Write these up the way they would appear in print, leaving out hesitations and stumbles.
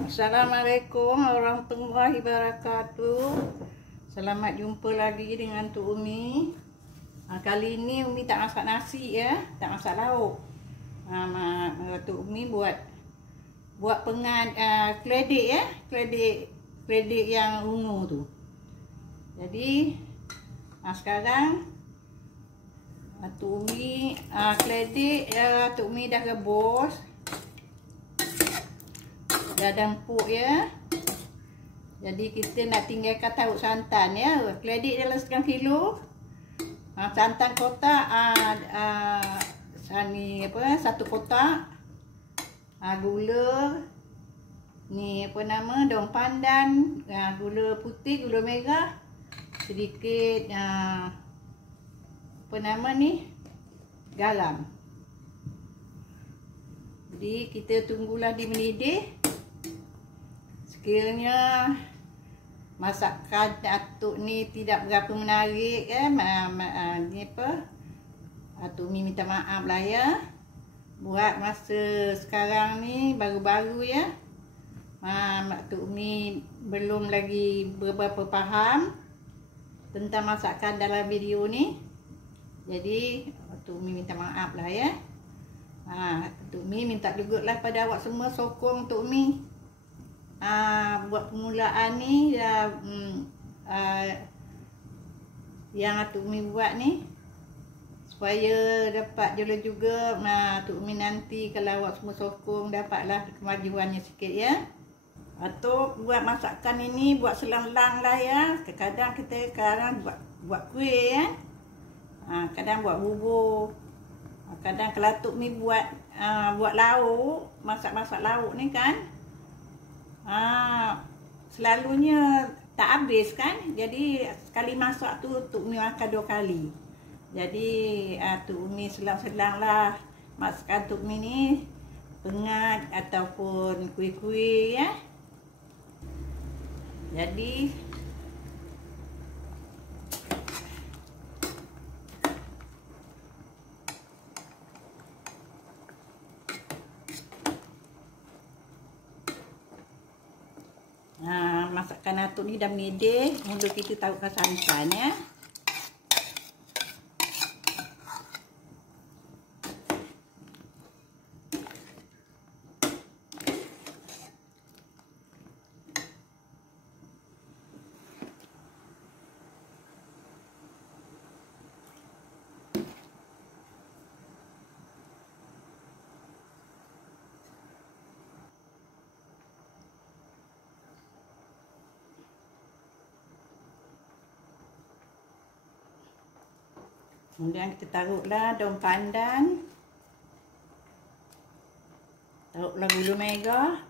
Assalamualaikum warahmatullahi wabarakatuh. Selamat jumpa lagi dengan Tok Umi. Kali ini Umi tak masak nasi ya, tak masak lauk. Tok Umi buat pengat keledek ya, keledek yang ungu tu. Jadi sekarang Tok Umi keledek Tok Umi dah rebus. Dah empuk ya. Jadi kita nak tinggalkan tahu santan ya. Keledek dalam setengah kilo. Santan kotak satu kotak. Gula. Ni apa nama? Daun pandan, gula putih, gula merah. Sedikit apa nama ni? Garam. Jadi kita tunggulah dia mendidih. Sekiranya masakan Atuk ni tidak berapa menarik ya, ni apa, Atuk Umi minta maaf lah ya. Buat masa sekarang ni baru-baru ya, Atuk Umi belum lagi berapa faham tentang masakan dalam video ni. Jadi Atuk Umi minta maaf lah ya. Atuk Umi minta juga lah pada awak semua sokong Atuk Umi. Buat permulaan ni yang Atuk Umi buat ni supaya dapat juga Atuk Umi nanti kalau awak semua sokong dapatlah kemajuannya sikit ya. Atuk buat masakan ini buat selang-lang lah ya. Kadang kita buat kuih ya. Kadang buat bubur. Kadang kalau Atuk Umi buat lauk, masak-masak lauk ni kan, selalunya tak habis kan. Jadi sekali masak tu Tok Umi makan 2 kali. Jadi Tok Umi selang-selang lah masakan Tok Umi ni, pengat ataupun kuih-kuih ya. Jadi masakan Atuk ni dah mendidih. Mula kita taruhkan santan ya. Kemudian kita taruhlah daun pandan. Taruhlah gula merah.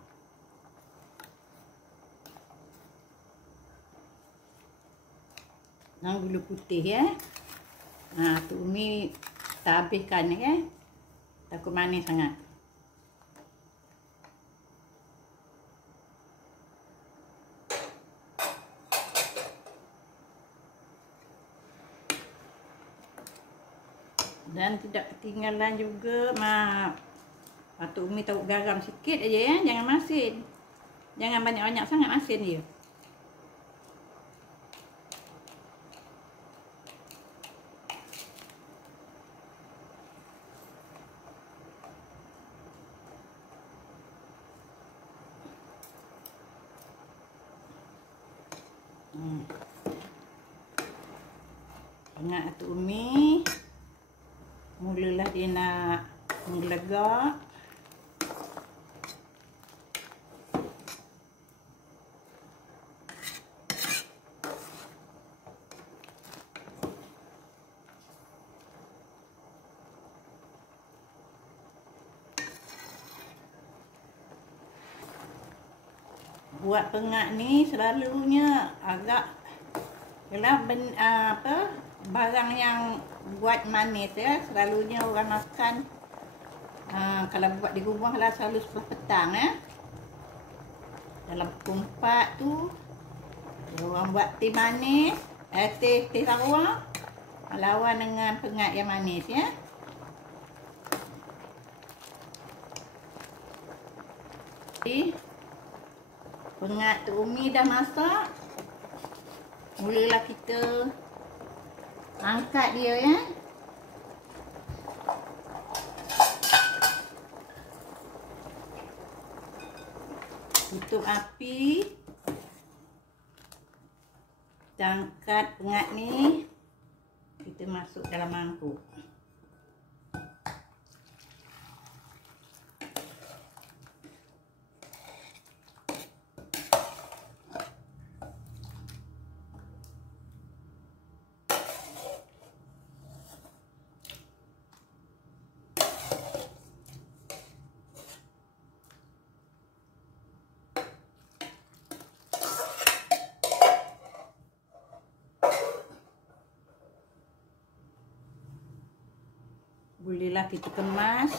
Dan gula putih ya. Tok Umi tak habiskan ya. Takut manis sangat. Dan tidak ketinggalan juga Atuk Umi taruh garam sikit aja ya, jangan masin. Jangan banyak-banyak sangat masin dia. Ingat Atuk Umi mulalah dia nak menggelegak. Buat pengat ni selalunya agak barang yang buat manis ya, selalunya orang makan kalau buat di rumah lah selalu sebelah petang ya. Dalam pukul 4 tu orang buat teh manis, teh tawar lawan dengan pengat yang manis ya. Jadi Pengat tu umi dah masak. Mulalah kita angkat dia ya. Tutup api. Kita angkat pengat ni. Kita masuk dalam mangkuk. Bolehlah kita kemas.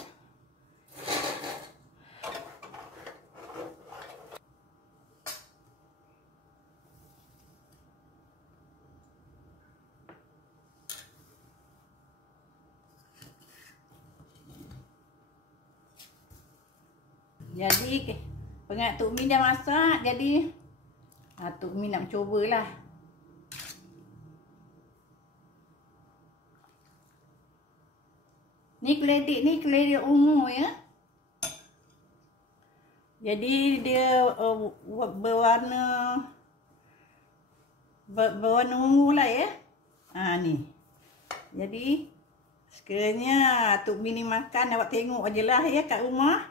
Jadi pengat Tok Mi dah masak. Jadi Tok Mi nak cubalah. Ni keledek ni keledek ungu ya. Jadi dia berwarna ungu lah ya. Ni. Jadi sekiranya Tok Mi ni makan, awak tengok aje lah ya kat rumah.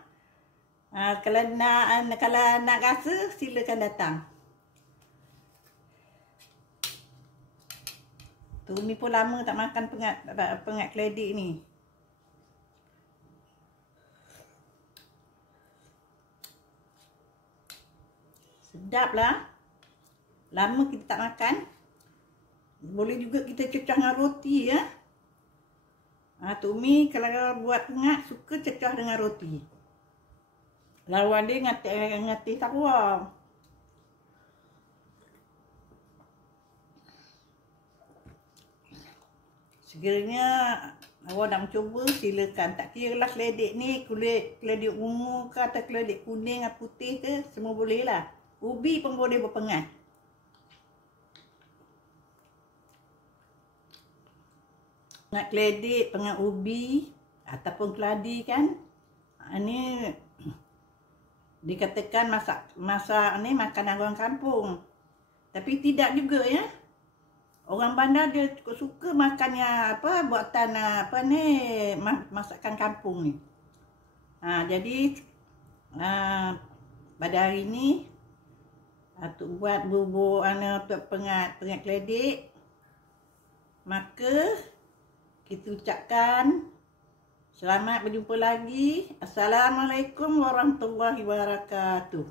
Kalau nak rasa silakan datang. Tok Mi pun lama tak makan pengat keledek ni. Sedap lah. Lama kita tak makan. Boleh juga kita cecah dengan roti ya. Tok Mi kalau buat pengat suka cecah dengan roti. Lawan dia ngatih tawar. Segiranya awak nak mencuba silakan. Tak kira lah keledek ni keledek ungu ke atau keledek kuning atau putih ke, semua boleh lah. Ubi pun boleh berpengat. Pengat keledek, pengat ubi ataupun keladi kan. Ni dikatakan masak ni makanan orang kampung. Tapi tidak juga ya. Orang bandar dia suka makannya buatan masakan kampung ni. Jadi pada hari ni Tok buat bubur untuk pengat keledek. Maka kita ucapkan selamat berjumpa lagi. Assalamualaikum warahmatullahi wabarakatuh.